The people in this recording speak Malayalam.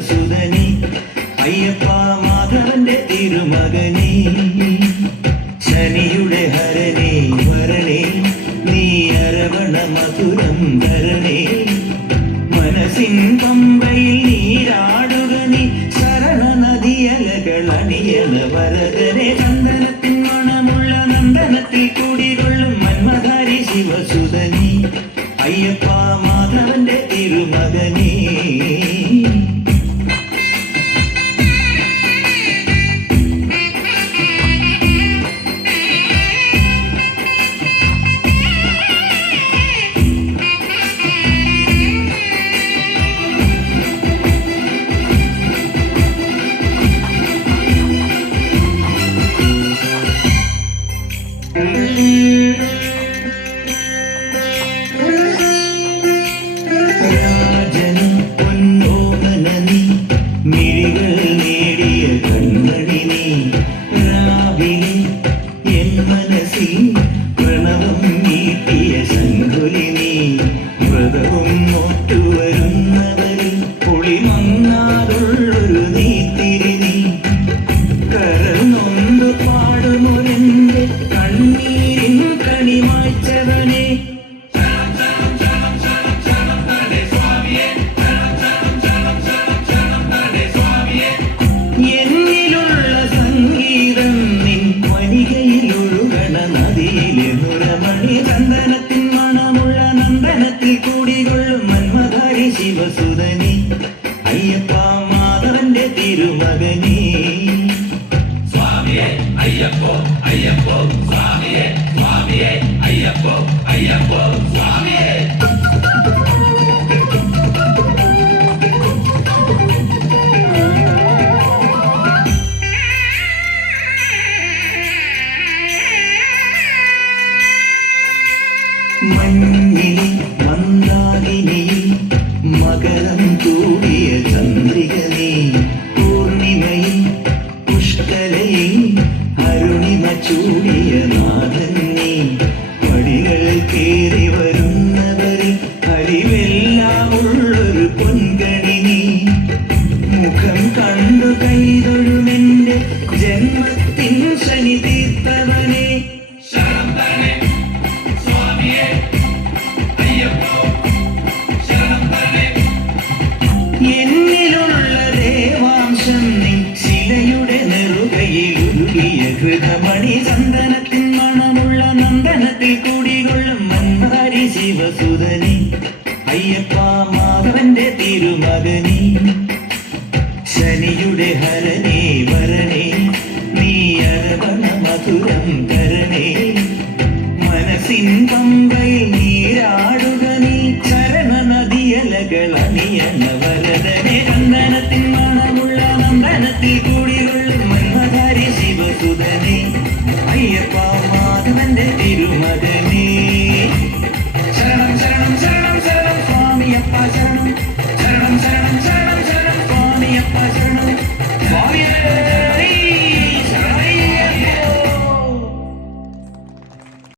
ശിവസുതനി അയ്യപ്പ മാധവന്റെ തിരുമകനി. ശനിയുടെ ഹരനേ വരണേ നീ അരവണ മധുരം ധരണി. മനസ്സിൻ പമ്പയിൽ നീരാടുക നീ ശരണ നദിയലകൾ അണിയല വരദനെ ചന്ദനത്തിൻ മണമുള്ള നന്ദനത്തിൽ കൂടികൊള്ളും മന്മധാരി ശിവസുതനി നീട്ടിയ ശങ്കുലി നീ വ്രതവും നോറ്റുവരുന്നവരിൽ പൊളിമങ്ങാറുള്ളൊരു നീത്തിരി നീ. കരൾ നൊന്തു പാടുമൊരെന്റെ കണ്ണീരിൻ കണിമായ്ച്ചവനെ ചന്ദനത്തിൻ മണമുള്ള നന്ദനത്തിൽ കൂടികൊള്ളും മന്മധാരി ശിവസുതനി. അയ്യപ്പ മാധവന്റെ തിരുമകനി. സ്വാമിയെ അയ്യപ്പോ അയ്യപ്പോ സ്വാമിയെ സ്വാമിയെ അയ്യപ്പോ അയ്യപ്പോ സ്വാമിയെ. മഞ്ഞിലെ മന്ദാകിനിയിൽ മകരം തൂടിയ ചന്ദ്രിക നീ പൂർണിമയിൽ പുഷ്കലയിൽ അരുണിമ ചൂടിയ നാഥൻ നീ പടികൾ കേറി വരുന്നവരിൽ അലിവെല്ലാം ഉള്ളൊരു പൊൻകണിനി. മുഖം കണ്ടു കൈതൊഴുമെന്റെ കൃതമണി ചന്ദനത്തിൻ മണമുള്ള നന്ദനത്തിൽ കൂടികൊള്ളും മന്മാരി ശിവസുതനി. അയ്യപ്പ മാധവന്റെ തിരുമകനി. ശനിയുടെ ഹരനെ വരണേ നീ അരവണ മധുരം കരണേ മനസ്സിൻ പമ്പയിൽ നീരാടുക നീ ചരണ നദിയലകൾ അണിയണ വരതനെ നന്ദനത്തിൻ മണമുള്ള നന്ദനത്തിൽ കൂടികൊള്ളും